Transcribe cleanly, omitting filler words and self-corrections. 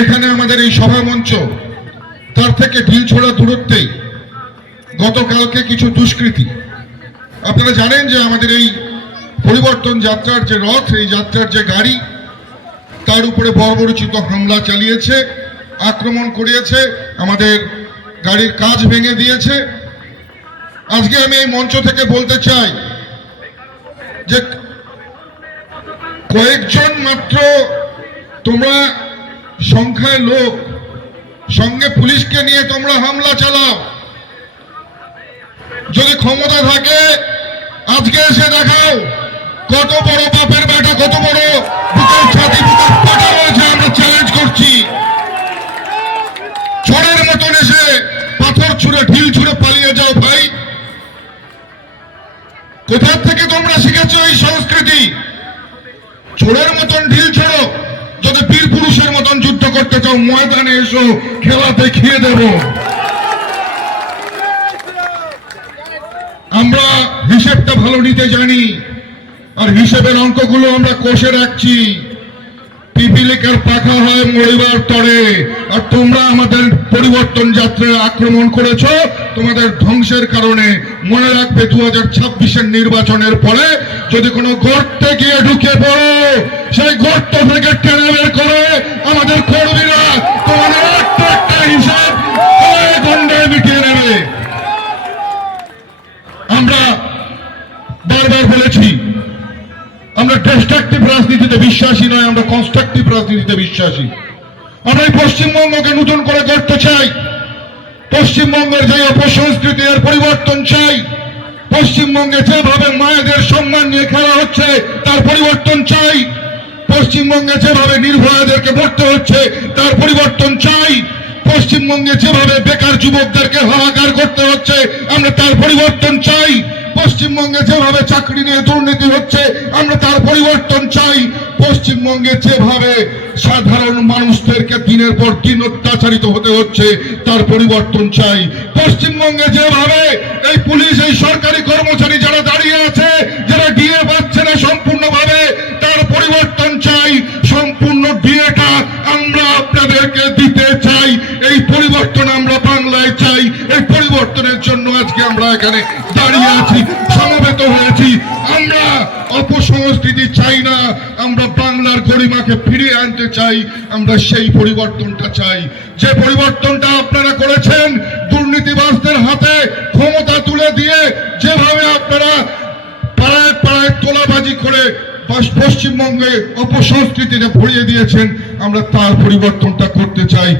যেখানে আমাদের এই সভা মঞ্চ, তার থেকে ঢিলছোড়া দূরত্বেই গতকালকে কিছু দুষ্কৃতী, আপনারা জানেন যে আমাদের এই পরিবর্তন যাত্রার যে রথ, এই যাত্রার যে গাড়ি, তার উপরে বর্বরোচিত হামলা চালিয়েছে, আক্রমণ করিয়েছে, আমাদের গাড়ির কাঁচ ভেঙে দিয়েছে। আজকে আমি এই মঞ্চ থেকে বলতে চাই যে কয়েকজন মাত্র তোমরা সংখ্যায় লোক, সঙ্গে পুলিশকে নিয়ে তোমরা হামলা চালাও। যদি ক্ষমতা থাকে আজকে এসে দেখাও কত বড় বাপের বেটা, কত বড় বুকের ছাতি, বুকের পাটা রয়েছে। আমরা চ্যালেঞ্জ করছি, চোরের মতন এসে পাথর ছুঁড়ে ঢিল ছুঁড়ে পালিয়ে যাও ভাই। কোথা থেকে তোমরা শিখেছো এই সংস্কৃতি? চোরের মতন ঢিল ছোড়ো। যদি বীর পুরুষের মতন যুদ্ধ করতে চাও ময়দানে এসো, খেলা দেখিয়ে দেব। আমরা হিসেবটা ভালো নিতে জানি, আর হিসেবের অঙ্কগুলো আমরা কষে রাখছি। পিপিলিকার পাখা হয় মরিবার তরে, আর তোমরা আমাদের পরিবর্তন যাত্রায় আক্রমণ করেছো তোমাদের ধ্বংসের কারণে। মনে রাখবে 2026-এর নির্বাচনের পরে যদি কোনো গর্তে গিয়ে ঢুকে পড়ো, সেই গর্ত থেকে টেনে বের করে আমাদের কর্মীরা তোমাদের একটা একটা হিসাব গন্ডায় মিটিয়ে নেবে। আমরা বারবার বলেছি, আমরা ডিস্ট্রাকটিভ রাজনীতিতে বিশ্বাসী নয়, আমরা কনস্ট্রাকটিভ রাজনীতিতে বিশ্বাসী। আমরা এই পশ্চিমবঙ্গকে নতুন করে করতে চাই। পশ্চিমবঙ্গের যে অপসংস্কৃতি এর পরিবর্তন চাই। পশ্চিমবঙ্গে যেভাবে মায়েদের সম্মান নিয়ে খেলা হচ্ছে তার পরিবর্তন চাই। পশ্চিমবঙ্গে যেভাবে নির্ভয়াদেরকে মরতে হচ্ছে তার পরিবর্তন চাই। পশ্চিমবঙ্গে যেভাবে বেকার যুবকদেরকে হাহাকার করতে হচ্ছে আমরা তার পরিবর্তন চাই। পশ্চিমবঙ্গে যেভাবে চাকরি নিয়ে দুর্নীতি হচ্ছে আমরা তার পরিবর্তন চাই। পশ্চিমবঙ্গে যেভাবে সাধারণ মানুষদেরকে দিনের পর দিন অত্যাচারিত হতে হচ্ছে তার পরিবর্তন চাই। পশ্চিমবঙ্গে যেভাবে এই পুলিশ, এই সরকারি কর্মচারী যারা দাঁড়িয়ে আছে, যারা ডিএ পাচ্ছে না সম্পূর্ণভাবে, তার পরিবর্তন চাই। সম্পূর্ণ ডিএটা আমরা আপনাদেরকে দিতে চাই। এই পরিবর্তন আমরা বাংলায় চাই। এই পরিবর্তনের জন্য আজকে আমরা এখানে দাঁড়িয়ে আছি, সমবেত হয়েছি। আমরা অপসংস্কৃতি চাই না, আমরা বাংলার গরিমাকে ফিরিয়ে আনতে চাই। আমরা সেই পরিবর্তনটা চাই, যে পরিবর্তনটা আপনারা করেছেন। দুর্নীতিবাজদের হাতে ক্ষমতা তুলে দিয়ে যেভাবে আপনারা পাড়ায় পাড়ায় তোলাবাজি করে পশ্চিমবঙ্গে অপসংস্কৃতিতে ভরিয়ে দিয়েছেন, আমরা তার পরিবর্তনটা করতে চাই।